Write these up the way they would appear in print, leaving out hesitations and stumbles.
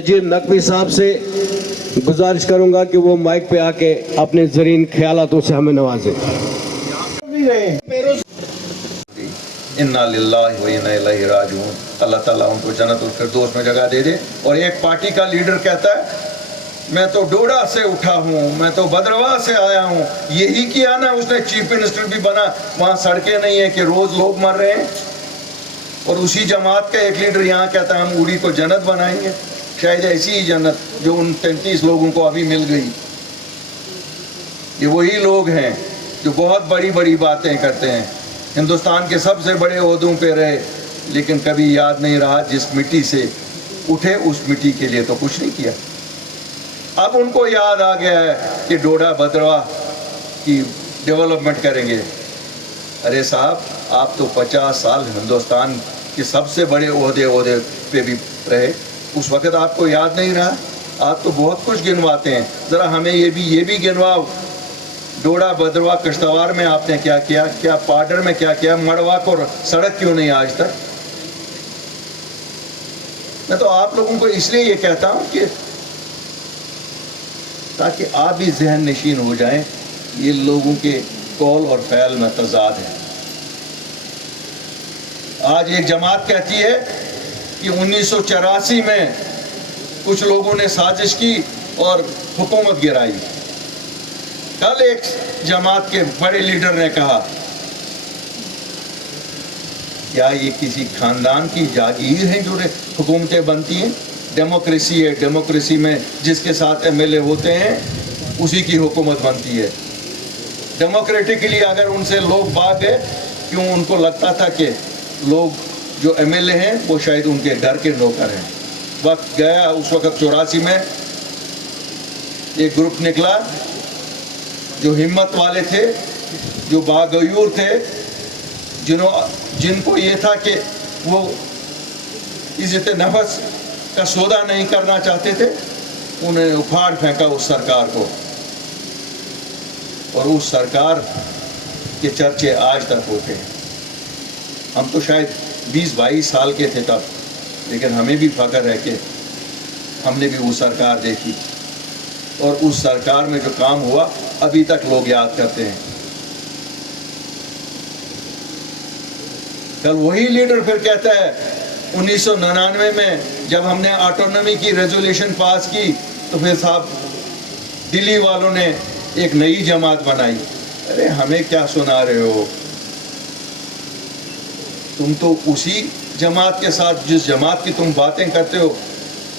نذیر نقوی صاحب سے گزارش کروں گا کہ وہ مائک پہ آ کے اپنے زرین خیالاتوں سے ہمیں نوازیں۔ انا للہ و انا الیہ راجعون۔ اللہ تعالیٰ ان کو جنت الفردوس میں جگہ دے دے۔ اور ایک پارٹی کا لیڈر کہتا ہے میں تو ڈوڈا سے اٹھا ہوں، میں تو بدرواہ سے آیا ہوں، یہی کیا نا اس نے چیف منسٹر بھی بنا، وہاں سڑکیں نہیں ہیں کہ روز لوگ مر رہے ہیں۔ اور اسی جماعت کا ایک لیڈر یہاں کہتا ہے ہم اوڑی کو جنت بنائیں گے، شاید ایسی ہی جنت جو ان 33 لوگوں کو ابھی مل گئی۔ یہ وہی لوگ ہیں جو بہت بڑی بڑی باتیں کرتے ہیں، ہندوستان کے سب سے بڑے عہدوں پہ رہے، لیکن کبھی یاد نہیں رہا جس مٹی سے اٹھے اس مٹی کے لیے تو کچھ نہیں کیا۔ اب ان کو یاد آ گیا ہے کہ ڈوڈا بدرواہ کی ڈیولپمنٹ کریں گے۔ ارے صاحب آپ تو 50 سال ہندوستان کے سب سے بڑے عہدے پہ بھی رہے، اس وقت آپ کو یاد نہیں رہا؟ آپ تو بہت کچھ گنواتے ہیں، ذرا ہمیں یہ بھی گنواؤ۔ ڈوڈا بدرواہ کشتواڑ میں آپ نے کیا کیا، کیا پاڈر میں کیا کیا، مڑوا کو سڑک کیوں نہیں آج تک؟ میں تو آپ لوگوں کو اس لیے یہ کہتا ہوں کہ تاکہ آپ بھی ذہن نشین ہو جائیں، یہ لوگوں کے قول اور فعل میں تضاد ہے۔ آج ایک جماعت کہتی ہے کہ 1984 میں کچھ لوگوں نے سازش کی اور حکومت گرائی۔ کل ایک جماعت کے بڑے لیڈر نے کہا کیا یہ کسی خاندان کی جاگیر ہے جو حکومتیں بنتی ہیں؟ ڈیموکریسی ہے، ڈیموکریسی میں جس کے ساتھ ایم ایل اے ہوتے ہیں اسی کی حکومت بنتی ہے۔ ڈیموکریٹکلی اگر ان سے لوگ بھاگ گئے، کیوں ان کو لگتا تھا کہ لوگ جو ایم ایل اے ہیں وہ شاید ان کے گھر کے نوکر ہیں۔ وقت گیا، اس وقت 84 میں ایک گروپ نکلا جو ہمت والے تھے، جو باغیور تھے، جن کو یہ تھا کہ وہ عزت نفس کا سودا نہیں کرنا چاہتے تھے، انہوں نے اکھاڑ پھینکا اس سرکار کو، اور اس سرکار کے چرچے آج تک ہوتے ہیں۔ ہم تو شاید 20-22 سال کے تھے تب، لیکن ہمیں بھی فخر ہے کہ ہم نے بھی وہ سرکار دیکھی، اور اس سرکار میں جو کام ہوا ابھی تک لوگ یاد کرتے ہیں۔ کل وہی لیڈر پھر کہتا ہے 1999 میں جب ہم نے آٹونومی کی ریزولوشن پاس کی تو پھر صاحب دلی والوں نے ایک نئی جماعت بنائی۔ ارے ہمیں کیا سنا رہے ہو؟ تم تو اسی جماعت کے ساتھ، جس جماعت کی تم باتیں کرتے ہو،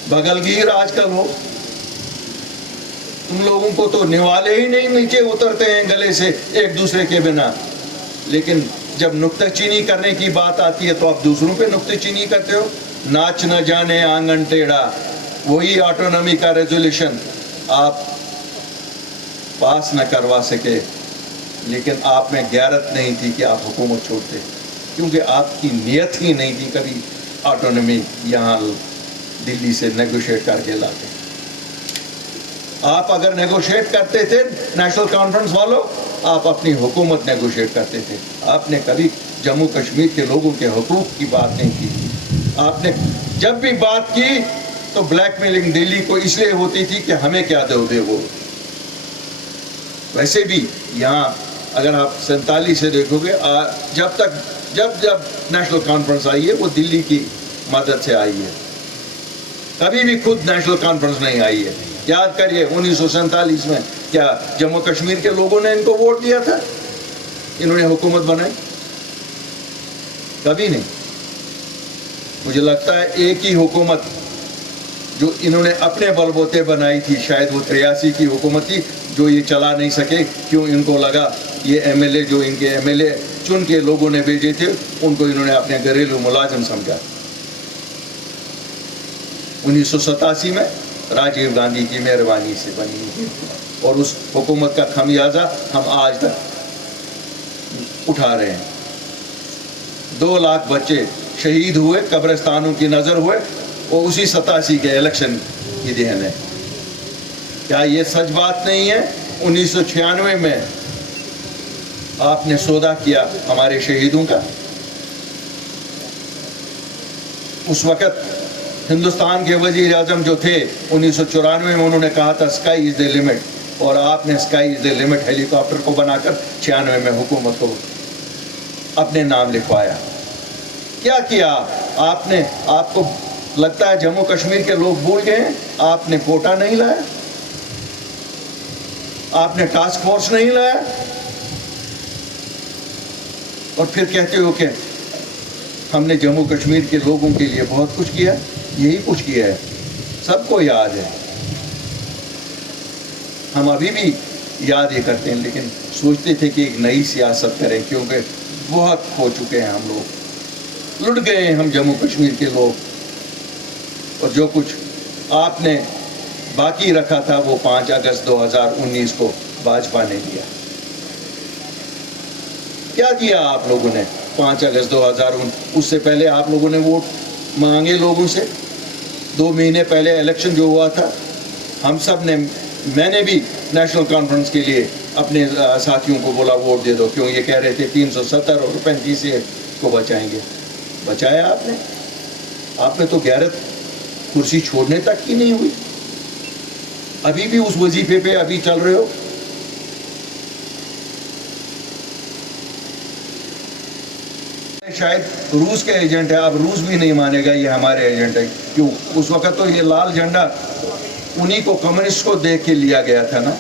بغل گیر آج کل ہو۔ تم لوگوں کو تو نوالے ہی نہیں نیچے اترتے ہیں گلے سے ایک دوسرے کے بنا، لیکن جب نکتہ چینی کرنے کی بات آتی ہے تو آپ دوسروں پہ نکتہ چینی کرتے ہو۔ ناچ نہ جانے آنگن ٹیڑھا، وہی آٹونومی کا ریزولوشن آپ پاس نہ کروا سکے، لیکن آپ میں غیرت نہیں تھی کہ آپ حکومت چھوڑتے، کیونکہ آپ کی نیت ہی نہیں تھی کبھی آٹونومی یہاں دلی سے نیگوشیٹ کر کے لاتے۔ آپ اگر نیگوشیٹ کرتے تھے نیشنل کانفرنس والوں، آپ اپنی حکومت نیگوشیٹ کرتے تھے۔ آپ نے کبھی جموں کشمیر کے لوگوں کے حقوق کی بات نہیں کی۔ آپ نے جب بھی بات کی تو بلیک میلنگ دلی کو اس لیے ہوتی تھی کہ ہمیں کیا دو گے وہ۔ ویسے بھی یہاں اگر آپ 47 سے دیکھو گے، جب نیشنل کانفرنس آئی ہے وہ دلی کی مدد سے آئی ہے، کبھی بھی خود نیشنل کانفرنس نہیں آئی ہے۔ یاد کریے 1947 میں کیا جموں کشمیر کے لوگوں نے ان کو ووٹ دیا تھا؟ انہوں نے حکومت بنائی؟ کبھی نہیں۔ مجھے لگتا ہے ایک ہی حکومت جو انہوں نے اپنے بل بوتے بنائی تھی، شاید وہ 83 کی حکومت تھی، جو یہ چلا نہیں سکے، کیوں؟ ان کو لگا یہ ایم ایل اے جو ان کے ایم ایل اے چن کے لوگوں نے بھیجے تھے ان کو انہوں نے اپنے گھریلو ملازم سمجھا۔ 1987 میں راجیو گاندھی کی مہربانی سے بنی تھی، اور اس حکومت کا خمیازہ ہم آج تک اٹھا رہے ہیں۔ 2 لاکھ بچے شہید ہوئے، قبرستانوں کی نظر ہوئے، اور اسی 87 کے الیکشن کی دہن ہے۔ کیا یہ سچ بات نہیں ہے؟ 1996 میں آپ نے سودا کیا ہمارے شہیدوں کا، اس وقت ہندوستان کے وزیر اعظم جو تھے 1994 میں، انہوں نے کہا تھا اسکائی از دا لمٹ، اور آپ نے sky is the limit Halley copter کو بنا کر 96 میں حکومت کو اپنے نام لکھوایا۔ کیا کیا آپ نے؟ آپ کو لگتا ہے جموں کشمیر کے لوگ بھول گئے ہیں؟ آپ نے کوٹا نہیں لایا، آپ نے ٹاسک فورس نہیں لایا، اور پھر کہتے ہو کہ ہم نے جموں کشمیر کے لوگوں کے لیے بہت کچھ کیا۔ یہی کچھ کیا ہے، سب کو یاد ہے، ہم ابھی بھی یاد یہ کرتے ہیں، لیکن سوچتے تھے کہ ایک نئی سیاست کریں، کیونکہ بہت کھو چکے ہیں ہم لوگ، لٹ گئے ہیں ہم جموں کشمیر کے لوگ، اور جو کچھ آپ نے باقی رکھا تھا وہ 5 اگست 2019 کو بھاجپا نے دیا۔ کیا کیا آپ لوگوں نے 5 اگست 2019؟ اس سے پہلے آپ لوگوں نے ووٹ مانگے لوگوں سے، 2 مہینے پہلے الیکشن جو ہوا تھا، ہم سب نے، میں نے بھی نیشنل کانفرنس کے لیے اپنے ساتھیوں کو بولا ووٹ دے دو، کیوں یہ کہہ رہے تھے 370 اور 35 کو بچائیں گے۔ بچایا آپ نے تو غیرت کرسی چھوڑنے تک کی نہیں ہوئی، ابھی بھی اس وظیفے پہ ابھی چل رہے ہو۔ شاید روس کے ایجنٹ ہے، اب روس بھی نہیں مانے گا یہ ہمارے ایجنٹ ہے، کیوں؟ اس وقت تو یہ لال جھنڈا انہی کو، کمیونسٹ کو دیکھ کے لیا گیا تھا نا۔